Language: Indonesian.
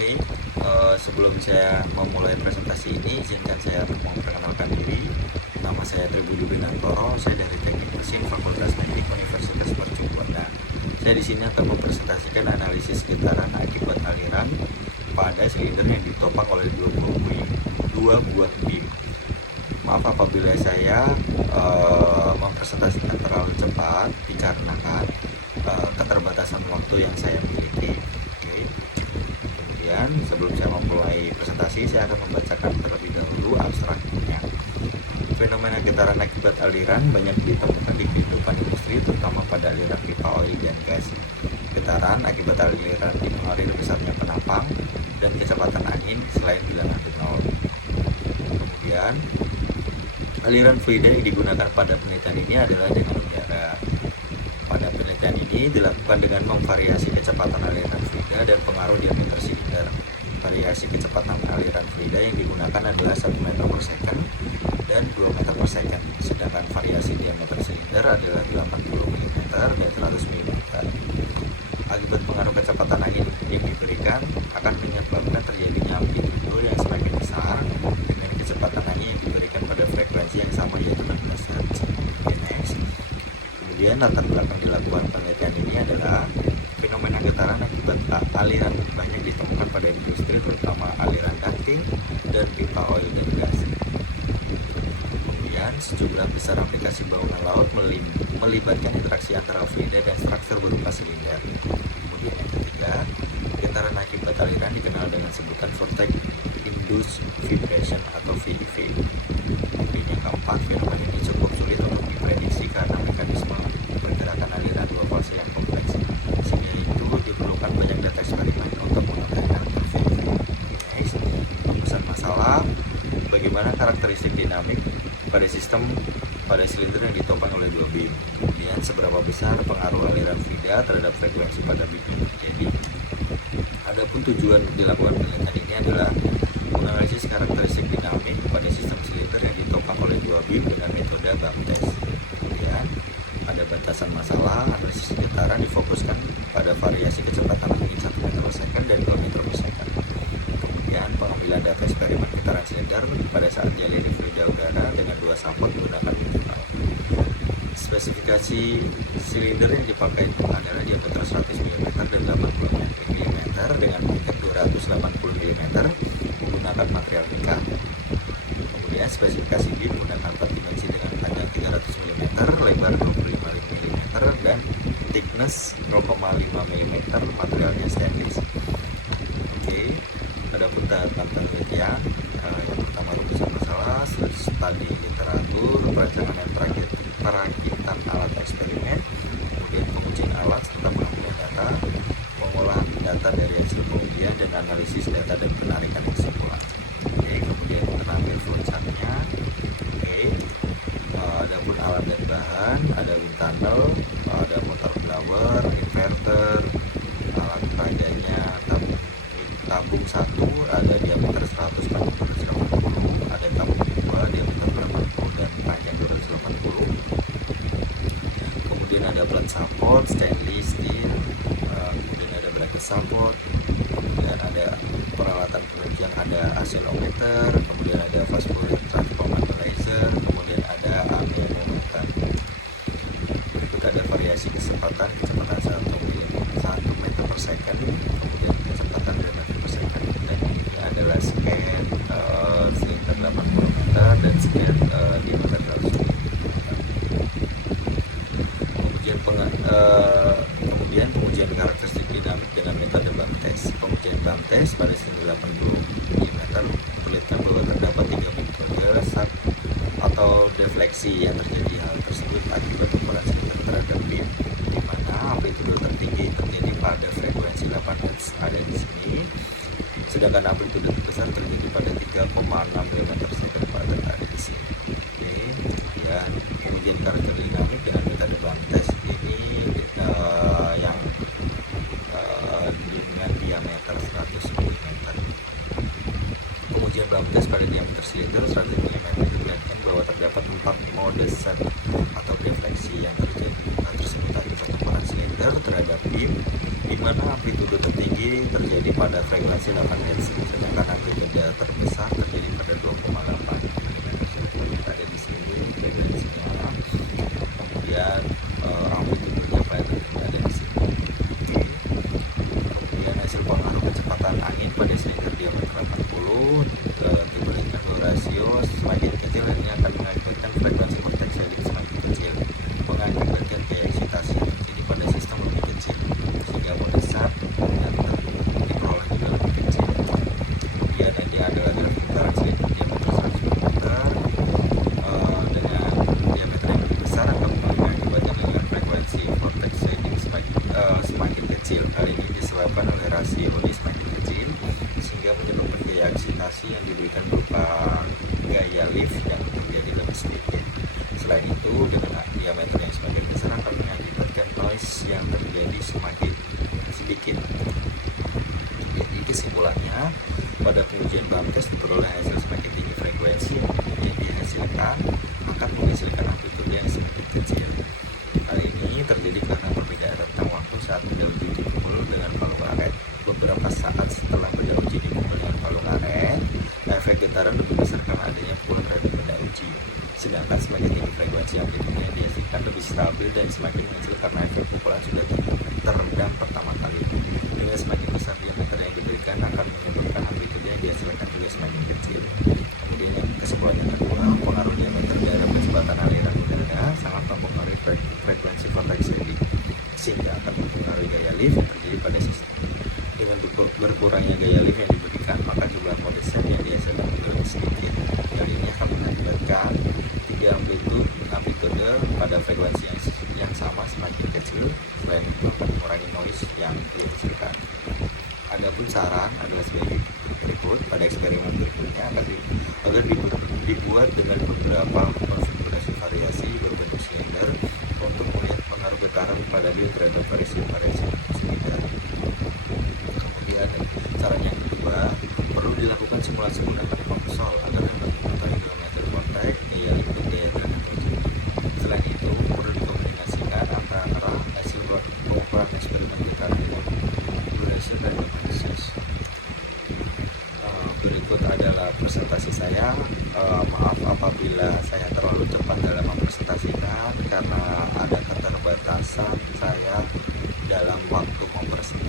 Oke, sebelum saya memulai presentasi ini, izinkan saya untuk memperkenalkan diri. Nama saya Tribudi Winantoro, saya dari Teknik Mesin Fakultas Teknik Universitas Mercu Buana. Saya di sini akan mempresentasikan analisis getaran akibat aliran pada silinder yang ditopang oleh dua buah beam. Maaf apabila saya mempresentasikan terlalu cepat, dikarenakan keterbatasan waktu yang saya miliki. Kemudian sebelum saya memulai presentasi, saya akan membacakan terlebih dahulu abstraknya. Fenomena getaran akibat aliran banyak ditemukan di kehidupan industri, terutama pada aliran pipa oil dan gas. Getaran akibat aliran dipengaruhi besarnya penapang dan kecepatan angin selain bilangan nol. Kemudian aliran fluida yang digunakan pada penelitian ini adalah dengan udara. Pada penelitian ini dilakukan dengan memvariasi kecepatan aliran fluida dan pengaruh diameter silinder. Variasi kecepatan aliran fluida yang digunakan adalah 1 meter per second dan 2 meter per second, sedangkan variasi diameter silinder adalah 80 mm dan 100 mm. Akibat pengaruh kecepatan angin yang diberikan akan menyebabkan terjadinya amplitudo yang semakin besar dengan kecepatan angin yang diberikan pada frekuensi yang sama, yaitu 16 Hz. Kemudian latar belakang dilakukan penelitian ini adalah fenomena getaran akibat aliran banyak ditemukan pada industri, terutama aliran ducting dan pipa oil dan gas. Kemudian sejumlah besar aplikasi bangunan laut melibatkan interaksi antara fluida dan struktur berupa silinder. Kemudian yang ketiga, getaran akibat aliran dikenal dengan sebutan vortex induced vibration atau VIV. Kemudian yang keempat, fenomena ini cukup sulit untuk diprediksi karena mekanisme pergerakan aliran dua fase yang kompleks, sehingga itu diperlukan banyak data eksperimen untuk mengetahui VIV. Rumusan masalah: bagaimana karakteristik dinamik pada sistem pada silinder yang ditopang oleh dua beam. Kemudian seberapa besar pengaruh aliran fluida terhadap frekuensi pada beam yang terjadi. Adapun tujuan dilakukan penelitian ini adalah menganalisis karakteristik dinamik pada sistem silinder yang ditopang oleh dua beam dengan metode BAM test. Kemudian pada batasan masalah, analisis getaran difokuskan pada variasi kecepatan angin 1 meter per second dan 2 meter per second. Kemudian pengambilan data eksperimen getaran silinder pada saat dialiri fluida udara dengan 2 sampel menggunakan minimal. Spesifikasi silinder yang dipakai adalah diameter 100 mm dan 80 mm dengan tingkat 280 mm menggunakan material pika. Kemudian spesifikasi beam menggunakan 4 dimensi dengan panjang 300 mm, lebar 25 mm dan thickness 0,5 mm, materialnya stainless. Oke, adapun tahapan penelitian, yang pertama rumusan masalah, studi literatur, perancangan dan perakitan alat eksperimen, kemudian pengujian alat serta pengambilan data, pengolahan data dari hasil pengujian dan analisis data dan penarikan kesimpulan. Oke, kemudian terakhir flowchartnya. Oke, adapun alat dan bahan, ada wind tunnel, ada motor blower, inverter, alat peraganya, tabung 1 ada diameter 100 panjang 280, ada tabung 2 diameter 80 dan panjang 280. Kemudian ada plat support stainless steel, kemudian ada bracket support, kemudian ada peralatan penunjang, ada arsenometer, kemudian ada fast fourier transform analyzer, kemudian ada anemometer. Berikut ada variasi kecepatan 1 meter per second, kemudian kecepatan 2 meter per second, dan ini adalah scan silinder 80 meter dan scan diameter 100 mm. Kemudian pengujian karakteristik dinamik dengan metode BAM test. Pengujian BAM test pada silinder 80 mm memperlihatkan bahwa terdapat 3 metode sat atau defleksi yang terjadi. Hal tersebut akibat ukuran silinder terhadap beam, di mana amplitudo tertinggi terjadi pada frekuensi 8 Hz ada di sini, sedangkan amplitudo terbesar terjadi pada 3,6 mm per second pada ada di sini. Oke, kemudian pengujian karakter dinamik dengan metode BAM test ini yang dengan diameter 100 mm. Pengujian BAM test pada diameter silinder 100 mm diperlihatkan bahwa terdapat 4 mode set atau defleksi yang terjadi. Hal tersebut akibat ukuran silinder terhadap beam, di mana amplitudo tertinggi terjadi pada frekuensi 8 Hz, sedangkan amplitude terbesar terjadi pada 2,8. Ada di sini frekuensinya, kemudian amplitudenya ada di sini. Kemudian hasil pengaruh kecepatan angin pada silinder diameter 80 diberikan rasio semakin kecil, ini akan mengakibatkan frekuensi vortex shading semakin kecil, mengakibatkan gaya eksitasi yang terjadi pada sistem lebih kecil, sehingga mode sharp yang diperoleh juga lebih kecil. Kemudian ini adalah grafik putaran silinder diameter 100 mm dengan diameter yang lebih besar akan mengakibatkan dengan frekuensi vortex shading semakin kecil. Hal ini disebabkan oleh rasio ini semakin kecil, sehingga menyebabkan gaya eksitasi yang diberikan berupa gaya lift yang terjadi lebih sedikit. Selain itu, dengan diameter yang semakin besar akan mengakibatkan noise yang terjadi semakin sedikit. Jadi kesimpulannya, pada pengujian BAMTES diperoleh hasil semakin tinggi frekuensi yang dihasilkan akan menghasilkan amplitude yang semakin kecil. Hal ini terjadi karena perbedaan rentang waktu saat benda uji dipukul dengan palung karet. Beberapa saat setelah benda uji dipukul dengan palung karet, efek getaran lebih besar karena adanya pukulan terhadap benda uji. Sedangkan semakin tinggi frekuensi amplitude yang dihasilkan lebih stabil dan semakin mengecil karena efek pukulan sudah teredam pertama kali. Dengan semakin besar diameter yang diberikan akan menyebabkan amplitude yang dihasilkan juga semakin kecil. Kemudian kesimpulan yang kedua, pengaruh diameter daerah kecepatan aliran udara sangat mempengaruhi frekuensi vortex shading, sehingga akan mempengaruhi gaya lift yang terjadi pada sistem. Dengan berkurangnya gaya lift yang diberikan, maka jumlah mode sharp yang dihasilkan juga lebih sedikit. Hal ini akan mengakibatkan tiga amplitude pada frekuensi yang sama semakin kecil, selain dapat mengurangi noise yang dihasilkan. Adapun saran adalah sebagai berikut. Pada eksperimen berikutnya agar dibuat dengan beberapa konfigurasi variasi berbentuk silinder untuk melihat pengaruh getaran pada build terhadap variasi silinder. Kemudian saran yang kedua, perlu dilakukan simulasi menggunakan Popsol agar dapat mengetahui geometri vortex, gaya lift, gaya tekanan uji. Selain itu, perlu dikomunikasikan antara hasil pengukuran eksperimen getaran dengan durasi dan analisis. Berikut adalah presentasi saya. Maaf apabila saya terlalu cepat dalam mempresentasikan karena ada keterbatasan saya dalam waktu mempresentasikan.